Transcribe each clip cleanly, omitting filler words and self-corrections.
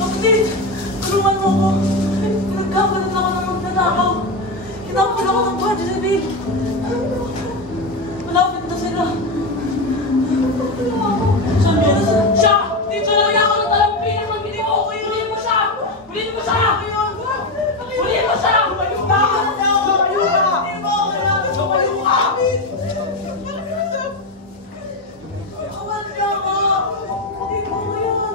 Kapatid! Tulungan mo ako! Pinagkamalan ako ng magnanakaw! Hinapan ako ng Guardia Civil! Malapit na sila! Tulungan ako! Siya! Dito lang ako ng talampin! Hindi mo! Huliin mo siya! Huliin mo siya! Huliin mo siya! Lumayo ka! Lumayo ka! Hindi mo! Lumayo ka! Awan niya ako! Hindi mo ko yun!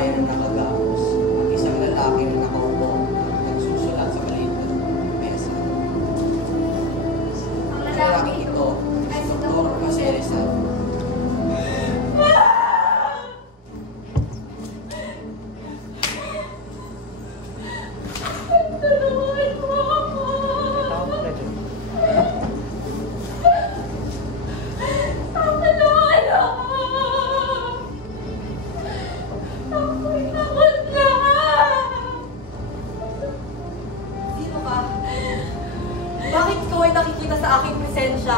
bayan na nakagapos at isang lalaki na nakaupo at nagsusulat sa maliit na mesa. Ang Ang lalaki ito ay si Dr. Jose Rizal. Tulungan mo ako! Tulungan ako! Ako'y takot na! Sino ka? Bakit ikaw ay nakikita sa aking presensya?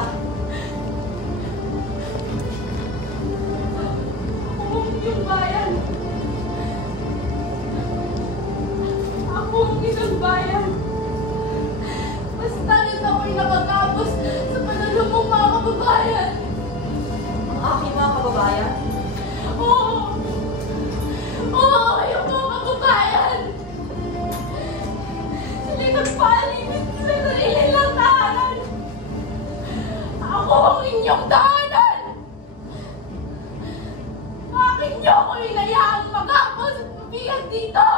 Ako ang iyong bayan. Ako ang isang bayan. Basta rin ako'y nakatapos sa panalo mong mga kababayan. Ang aking mga kababayan? Oo! Oo, kayong mga kababayan! Sila'y nagpalimit sa sarili lang tahanan. Ako ang inyong tahanan! Bakit niyo ako inayaang magapos at mabigat dito?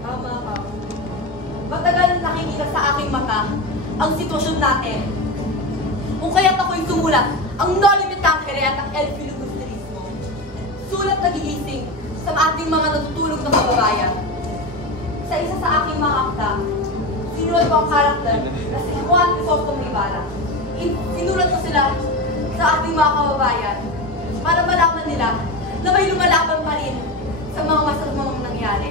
Tama ka. Matagal nakikita sa aking mata ang sitwasyon natin. Kung kaya't ako'y sumulat ang No Limit Tangere at ang El Filibusterismo. Sulat na gigising sa ating mga natutulog na kababayan. Sa isa sa aking mga akta, sinulat ko ang karakter na si Juan Crisostomo Ibarra. Sinulat ko sila sa ating mga kababayan para malaman nila na may lumalaban pa rin sa mga masamang nangyari.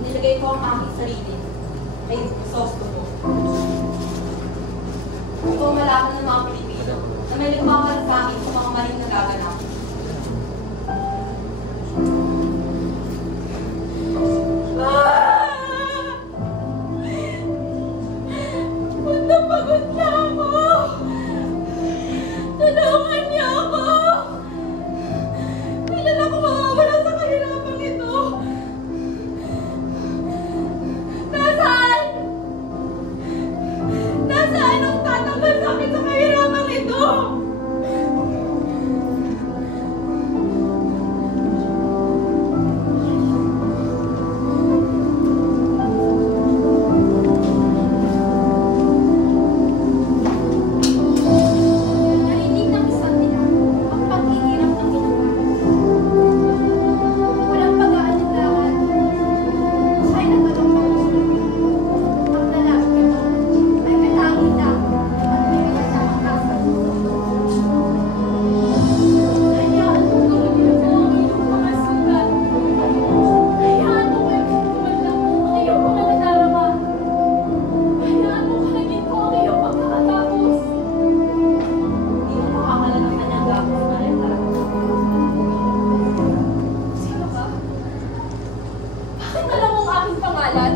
Nilagay ko ang aking sarili kay Crisostomo. Ito ang malaman ng mga Pilipino na may nagmamahal sa akin sa mga maling nagaganap. Pagod na ako! Tulungan niyo ako! Kailan ako mawawala sa kahirapang ito? Nasaan? Nasaan ang tatanggal sa akin sa kahirapang ito? pangalan?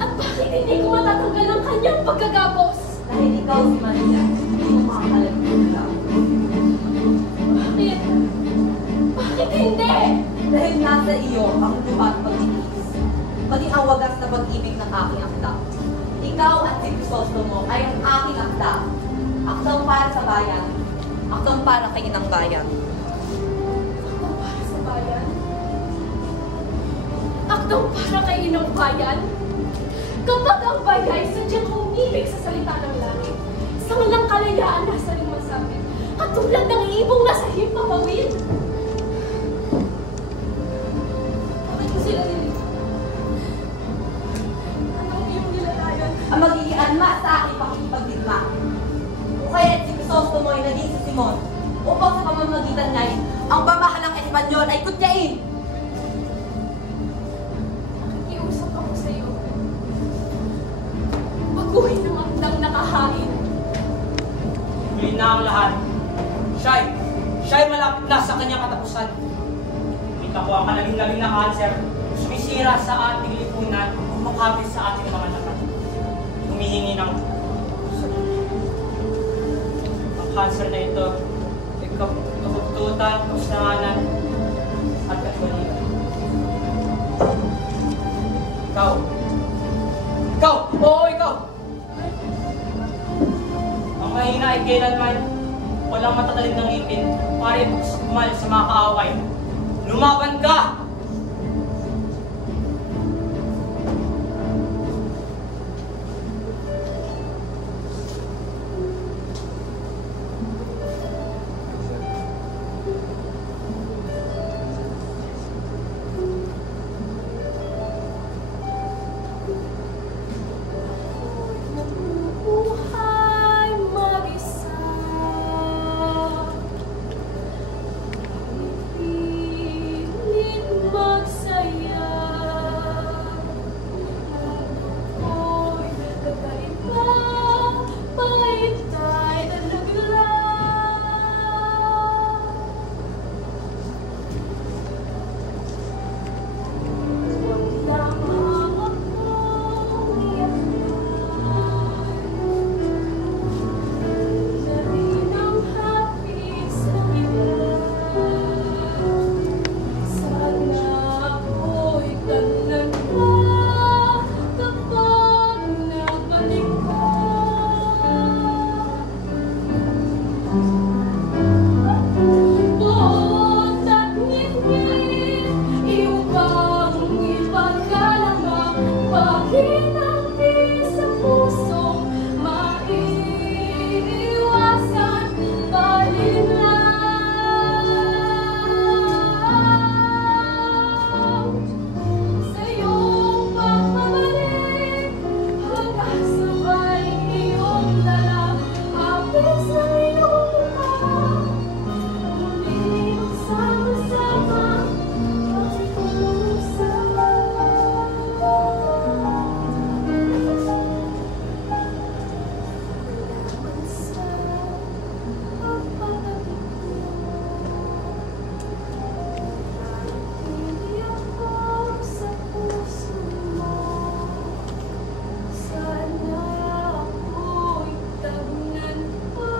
At bakit hindi ko matatanggal ang kanyang pagkagapos? Dahil ikaw si Maria, hindi mo makakalagyan lang. Bakit? Bakit hindi? Dahil nasa iyo ang luhat pag-ibig, pati ang wagas na pag-ibig ng aking akda. Ikaw at si Crisostomo ay ang aking akda. Akdang para sa bayan, akdang para kay inang bayan. Akdang para sa bayan? Akdang para kay inang bayan? Kapag ang bayan ay sadyang umibig sa salita ng langit, sanglang kalayaan nasa ring masapit, katulad ng ibong nasa himpapawid. Bakit ko sila nilito? Anong iyong nilalayan? Ang magiging anma sa aking pakikipagdigma. O kaya si Crisostomo ay naging si Simon, upang sa pamamagitan niya ang pamahalang Espanyol ay kutyain. Nakikiusap ako sa iyo. Baguhin ang akdang nakahain. Huli na ang lahat. Siya'y malapit na sa kanyang katapusan. Kita ko ang kalaging-labing na kanser, sumisira sa ating lipunan, kumakapit sa ating mga lakas. Humihingi ng ang kanser na ito, kabugtutan, kapustanganan, at katwalian. Ikaw! Oo, ikaw! Ang mahina ay kailanman walang matatalim ng ngipin para ipagsukumal sa mga kaaway. Lumaban ka! Buhay mag-isa. Pilit magsaya. Ako'y kakaiba, paitay na naglaw. Huwag lamang akong iyakan. Sabihin ang hapis sa iba. Sana ako'y tagnan pa kapag nagbalik ka. Buot at ngit-ngit, iyong bang ipagkalamang paghinanti sa pusong maiiwasan balinlang. Sa iyong pagbabalik, hanggang sabay iyong dala, hapis ng iyong mukha. Muli magsama-sama, Salamat sa pagpapabig mo. Hindi ako sa puso mo. Sana ako'y tagnan pa.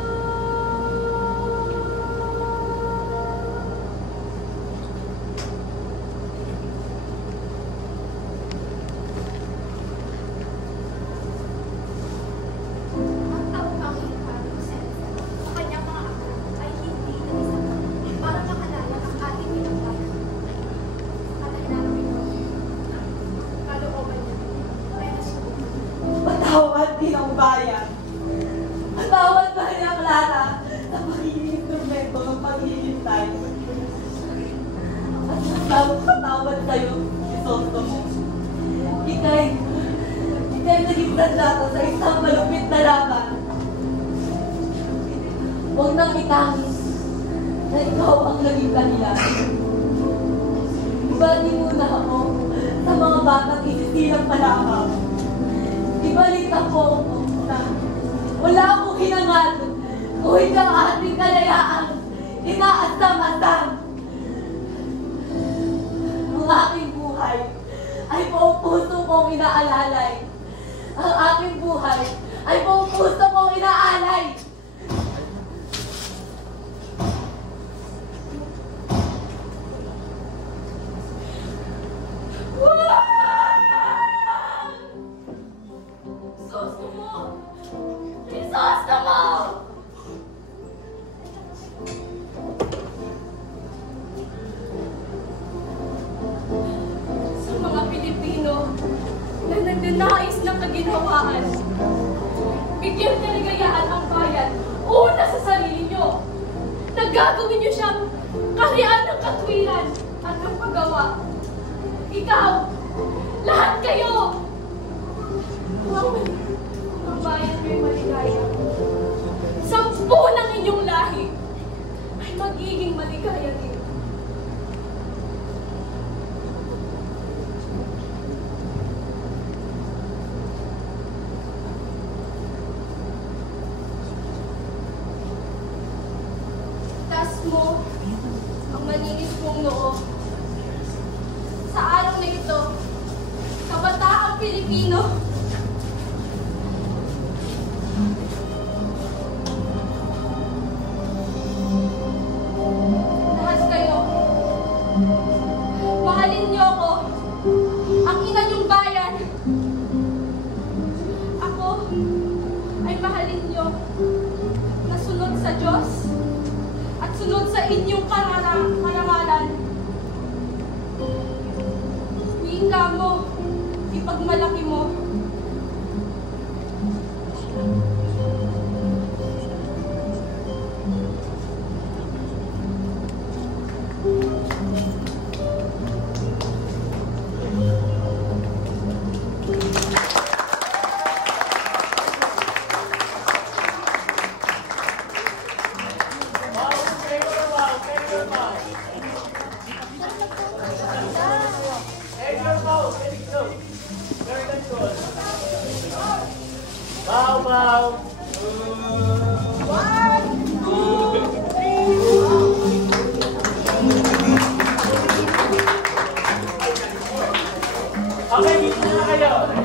Ang taong aking Vicente sa kanyang mga akla ay hindi nag-isang para makalaya ang ating pinagbayan. Katahilan ito, kalooban niya, ay nasubukan. Patawad din ang bayan. Patawad ba niya, Clara, sa pagiging instrumento ng paghihintay. At patawad sa'yo, Crisostomo. Ika'y naging sandata sa isang malupit na laban. Huwag nang itangis na ikaw ang naging dahilan. Ibalik muna ako sa mga batang isisilang palakang. Ibalik ako na wala akong hinangad kung hindi ang ating kalayaan inaasam-asam. Ang aking buhay ay buong puso kong inaalalay. Ang aking buhay ay buong puso kong inaalay. Susto mo! Isusto mo! Sa mga Pilipino na nagnanais ng kaginhawaan, bigyan kaligayaan ang bayan una sa sarili nyo. Nagagawin nyo siyang kaharian ng katwiran at ng paggawa. Ikaw, lahat kayo, ang bayan nyo'y maligaya. 10 ng inyong lahi ay magiging maligaya din. Tas mo ang malinis mong noo. Sa araw na ito, kabataang Pilipino, lahat kayo, mahalin niyo ako, ang ina niyong bayan. Ako ay mahalin niyo na sunod sa Diyos at sunod sa inyong karangalan. Wika mo, ipagmalaki mo. Bow, bow. Okay, dito na kayo.